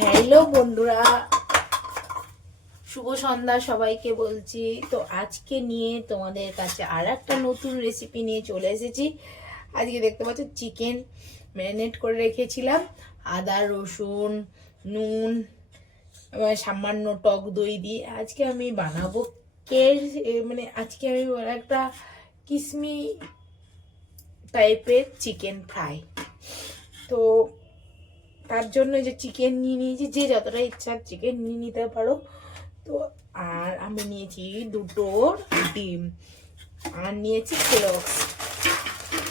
Hello বন্ধুরা। শুভ সন্ধ্যা সবাইকে বলছি। তো আজকে নিয়ে তোমাদের কাছে আর একটা নতুন রেসিপি নিয়ে চলে এসেছি। আজকে দেখতে পাচ্ছ চিকেন ম্যারিনেট করে রেখেছিলাম। আদা, রসুন, নুন সামান্য টক দই দিয়ে আজকে আমি বানাবো কে মানে আজকে আমি একটা কিসমি টাইপের চিকেন ফ্রাই তো তার জন্য যে চিকেন নিয়ে নিয়েছি, যে যতটা ইচ্ছা চিকেন নিয়ে নিতে পারো। তো আর আমি নিয়েছি দুটো ডিম আর নিয়েছি ক্লক্স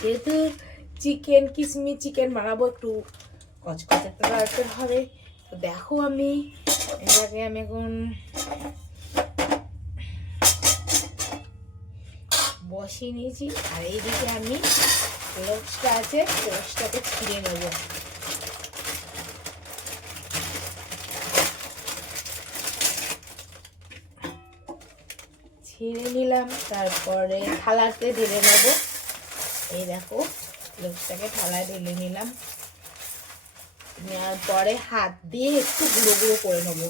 যেহেতু চিকেন কিসমি চিকেন বানাবো একটু কচকচে টাইপের হবে। তো দেখো আমি, এটাকে আমি এখন বসিয়ে নিয়েছি। আর এইদিকে আমি ক্লক্সটা আছে ক্লক্সটাকে ছিঁড়ে নেব। ছিঁড়ে নিলাম, তারপরে থালাতে ঢেলে নেব। এই দেখো, লোকটাকে থালায় ঢেলে নিলাম। নেওয়ার পরে হাত দিয়ে একটু গুঁড়ো গুঁড়ো করে নেব।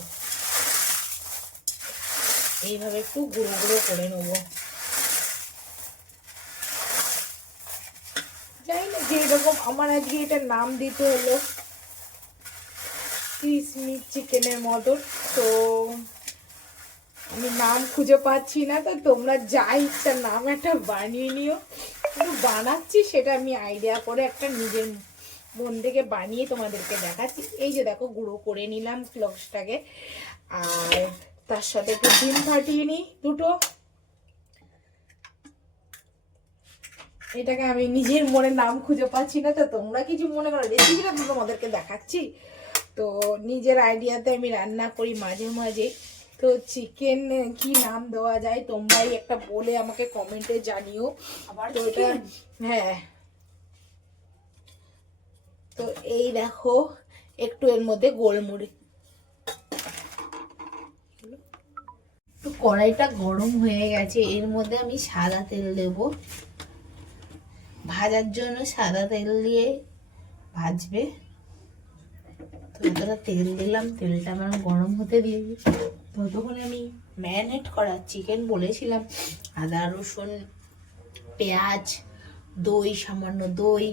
এইভাবে একটু গুঁড়ো গুঁড়ো করে নেব। জানি না যে এরকম, আমার আজকে এটার নাম দিতে হলো। কিসমিস চিকেনের মতন তো আমি নাম খুঁজে পাচ্ছি না, তো তোমরা যা ইচ্ছা নাম একটা বানিয়ে নিও। কিন্তু বানাচ্ছি সেটা আমি আইডিয়া করে একটা নিজের মন থেকে বানিয়ে তোমাদেরকে দেখাচ্ছি। এই যে দেখো, গুঁড়ো করে নিলাম ক্লক্সটাকে আর তার সাথে একটু ডিম ফাটিয়ে নিই দুটো। এটাকে আমি নিজের মনে নাম খুঁজে পাচ্ছি না, তো তোমরা কিছু মনে করো? রেসিপিটা তোমাদেরকে দেখাচ্ছি। তো নিজের আইডিয়াতে আমি রান্না করি মাঝে মাঝে। তো চিকেন কি নাম দেওয়া যায়? তোমরাই একটা বলে আমাকে কমেন্টে জানিও। তো এটা হ্যাঁ। তো এই দেখো একটু এর মধ্যে গোলমরিচ তো কড়াইটা গরম হয়ে গেছে এর মধ্যে আমি সাদা তেল দেব। ভাজার জন্য সাদা তেল দিয়ে ভাজবে। তো তেল দিলাম তেলটা আমার গরম হতে দিয়ে ততক্ষণ আমি ম্যারিনেট করা চিকেন বলেছিলাম। আদা, রসুন, পেঁয়াজ, দই, সামান্য দই,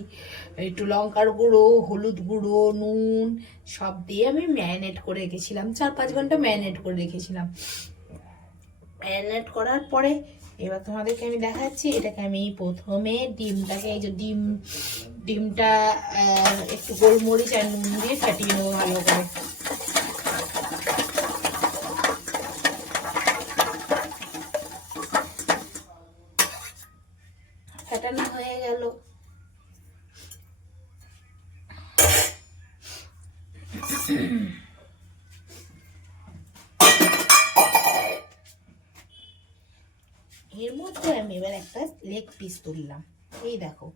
একটু লঙ্কার গুঁড়ো, হলুদ গুঁড়ো, নুন, সব দিয়ে আমি ম্যারিনেট করে রেখেছিলাম। চার পাঁচ ঘণ্টা ম্যারিনেট করে রেখেছিলাম। ম্যারিনেট করার পরে এবার তোমাদেরকে আমি দেখাচ্ছি, এটাকে আমি প্রথমে ডিমটাকে, এই যে ডিম, ডিমটা একটু গোলমরিচ আর নুন দিয়ে ফাটিয়ে নেব ভালো করে। ফাটানো হয়ে গেল। এর মধ্যে আমি এবার একটা লেগ পিস তুললাম। এই দেখো,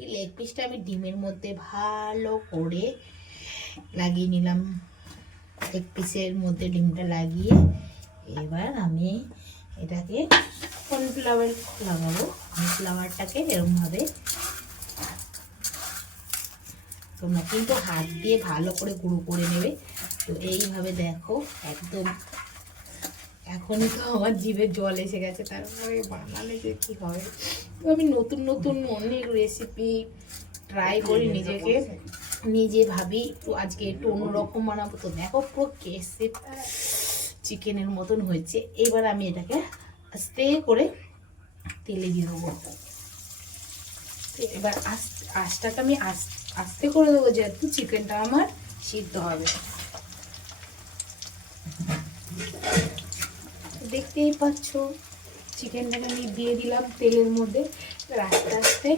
এই লেগ পিসটা আমি ডিমের মধ্যে ভালো করে লাগিয়ে নিলাম। লেগ পিসের মধ্যে ডিমটা লাগিয়ে এবার আমি এটাকে কর্নফ্লাওয়ার লাগাবো। কর্নফ্লাওয়ারটাকে এরমভাবে। তোমরা কিন্তু হাত দিয়ে ভালো করে গুঁড়ো করে নেবে। তো এইভাবে দেখো একদম এখন তো আমার জিভে জল এসে গেছে তারপরে বানালে যে কী হবে? তো আমি নতুন নতুন অনেক রেসিপি ট্রাই করি নিজেকে। নিজে ভাবি তো আজকে একটু অন্যরকম বানাবো। তো দেখো পুরো কেসে চিকেনের মতন হয়েছে। এবার আমি এটাকে আস্তে করে তেলে দিয়ে দেবো। এবার আঁচটাকে আমি আস্তে করে দেবো যেহেতু চিকেনটা আমার সিদ্ধ হবে। দেখতেই পাচ্ছ, চিকেনটাকে আমি দিয়ে দিলাম তেলের মধ্যে। এবার আস্তে আস্তে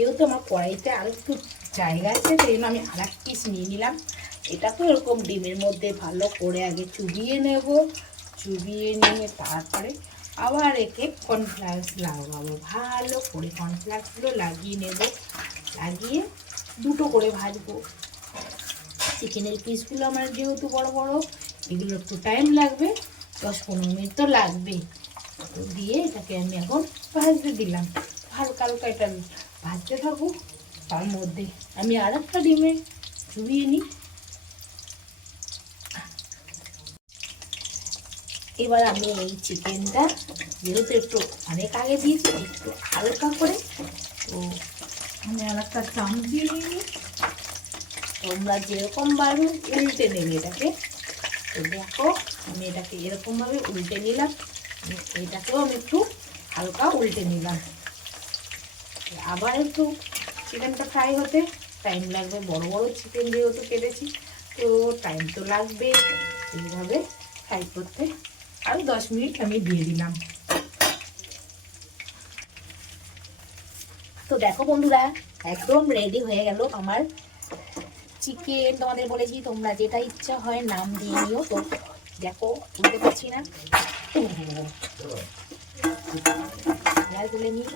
যেহেতু আমার কড়াইতে আর একটু জায়গা আছে, সেই জন্য আমি আর এক পিস নিয়ে নিলাম। এটাকে এরকম ডিমের মধ্যে ভালো করে আগে চুবিয়ে নেব। চুবিয়ে নিয়ে তারপরে আবার একে কর্নফ্লাক্স লাগাবো। ভালো করে কর্নফ্লাক্সগুলো লাগিয়ে নেব। লাগিয়ে দুটো করে ভাজবো। চিকেনের পিসগুলো আমার যেহেতু বড় বড়, এগুলো একটু টাইম লাগবে। দশ পনেরো মিনিট তো লাগবে দিয়ে এটাকে আমি এখন ভাজতে দিলাম। হালকা হালকা এটা ভাজতে থাকুক তার মধ্যে আমি আর একটা ডিমে ধুবিয়ে নিই। এবার আমি এই চিকেনটা যেহেতু একটু অনেক আগে দিয়েছি, একটু হালকা করে, তো আমি আর একটা চামচ দিয়ে নিই। তোমরা যেরকম ভাবে উল্টে নেবে এটাকে। তো দেখো, আমি এটাকে এরকমভাবে উল্টে নিলাম। এটাকেও আমি একটু হালকা উল্টে নিলাম। আবার একটু চিকেনটা ফ্রাই হতে। টাইম লাগবে, বড় বড় চিকেন যেহেতু কেটেছি, তো টাইম তো লাগবে এইভাবে ফ্রাই করতে। আরও দশ মিনিট আমি দিয়ে দিলাম। তো দেখো বন্ধুরা, একদম রেডি হয়ে গেল আমার চিকেন তোমাদের বলেছি, তোমরা যেটা ইচ্ছা হয় নাম দিয়ে নিও। তো দেখো, বুঝতে পারছি না। তুলে নিই।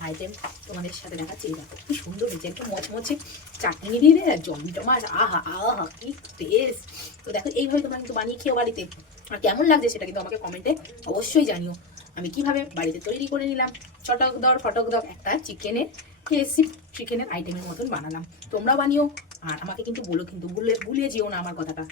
আইটেম তোমাদের সাথে চাটনি আহা আহা এইভাবে কিন্তু বানিয়ে বাড়িতে। আর কেমন লাগছে সেটা কিন্তু আমাকে কমেন্টে অবশ্যই জানিও। আমি কীভাবে বাড়িতে তৈরি করে নিলাম, চটক দর, ফটক দর, একটা চিকেনের কেএসসি চিকেনের আইটেমের মতন বানালাম। তোমরা বানিও, আর আমাকে কিন্তু বলো কিন্তু, ভুলে ভুলে যেও না আমার কথাটা।